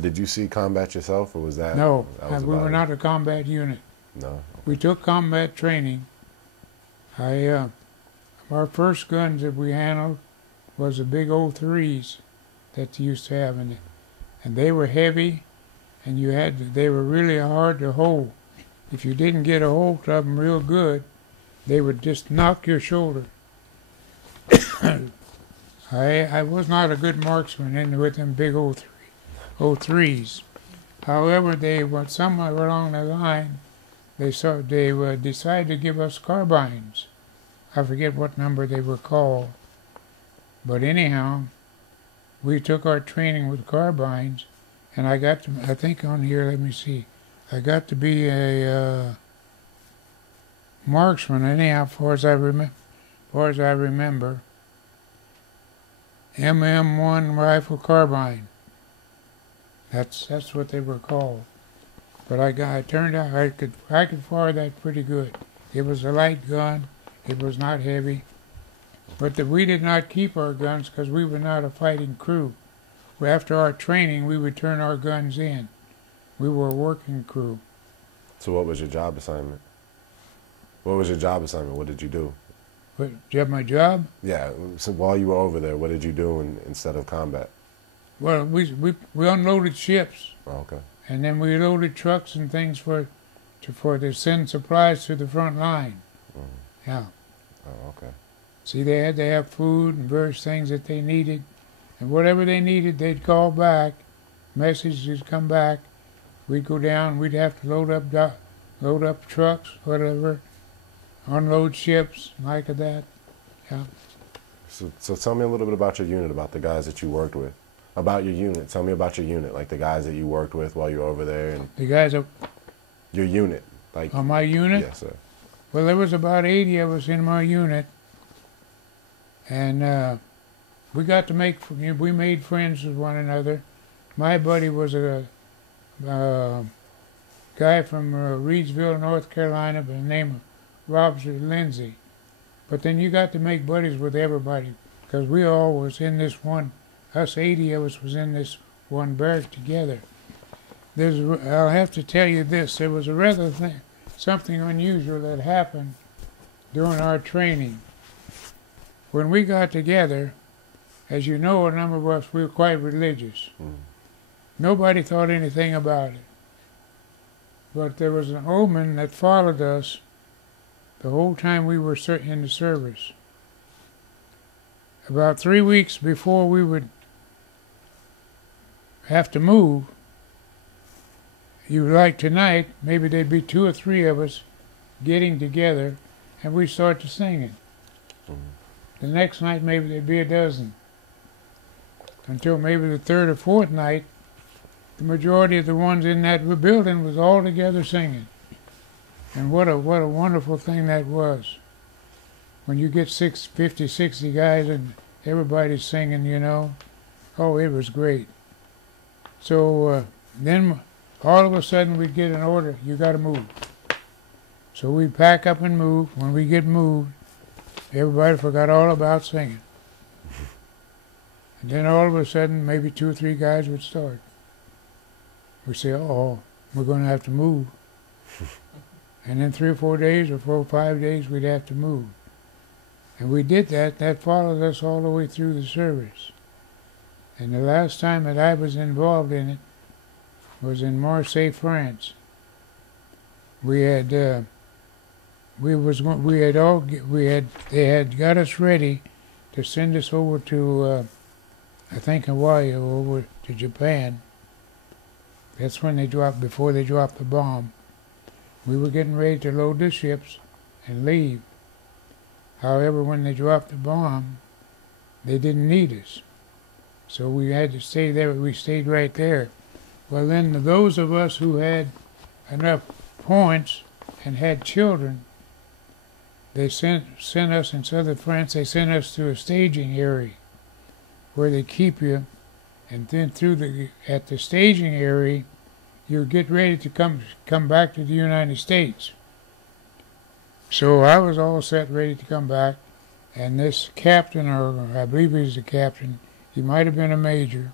Did you see combat yourself, or was that? No, That was we about were it. not a combat unit. No. We took combat training. I Our first guns that we handled was the big old threes that you used to have in it, and they were heavy, and they were really hard to hold. If you didn't get a hold of them real good, they would just knock your shoulder. I was not a good marksman with them big old threes. However, they went somewhere along the line. They decided to give us carbines. I forget what number they were called, but anyhow, we took our training with carbines, and I got to. I think on here, let me see. I got to be a marksman anyhow, far as I remember. MM1 rifle carbine. That's what they were called. But I turned out I could fire that pretty good. It was a light gun. It was not heavy. But we did not keep our guns because we were not a fighting crew. After our training, we would turn our guns in. We were a working crew. So what was your job assignment? What was your job assignment? What did you do? But do you have my job? Yeah. So while you were over there, what did you do instead of combat? Well, we unloaded ships, Oh, okay. and then we loaded trucks and things for to send supplies to the front line. Mm. Yeah. Oh, okay. See, they had to have food and various things that they needed, and whatever they needed, they'd call back. Messages would come back. We'd go down. We'd have to load up trucks, whatever, unload ships like that. Yeah. So tell me a little bit about your unit, about the guys that you worked with. About your unit. Tell me about your unit, like the guys that you worked with while you were over there, and The guys that, your unit. Like, on my unit, yes, sir. well, there was about 80 of us in my unit, and we made friends with one another. My buddy was a guy from Reedsville, North Carolina, by the name of Robert Lindsay. But then you got to make buddies with everybody, because we all was in this one. Us 80 of us was in this one barrack together. I'll have to tell you this. There was something unusual that happened during our training. When we got together, as you know, a number of us, we were quite religious. Mm. Nobody thought anything about it. But there was an omen that followed us the whole time we were in the service. About 3 weeks before we would have to move, like tonight, maybe there'd be 2 or 3 of us getting together, and we'd start to singing. Mm. The next night, maybe there'd be a dozen. Until maybe the 3rd or 4th night, the majority of the ones in that building was all together singing. And what a wonderful thing that was. When you get 50, 60 guys and everybody's singing, you know. Oh, it was great. So then all of a sudden we'd get an order, you got to move. So we'd pack up and move. When we get moved, everybody forgot all about singing. And then all of a sudden, maybe 2 or 3 guys would start. We'd say, oh, we're going to have to move. And then 3 or 4 days, or 4 or 5 days, we'd have to move. And we did that. That followed us all the way through the service. And the last time that I was involved in it was in Marseille, France. They had got us ready to send us over to, I think Hawaii, or over to Japan. That's when before they dropped the bomb. We were getting ready to load the ships and leave. However, when they dropped the bomb, they didn't need us. So we had to stay there. We stayed right there. Well, then those of us who had enough points and had children, they sent us in southern France. They sent us to a staging area where they keep you, and then at the staging area, you get ready to come back to the United States. So I was all set, ready to come back, and this captain, or I believe he was a captain, he might have been a major,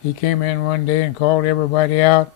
he came in one day and called everybody out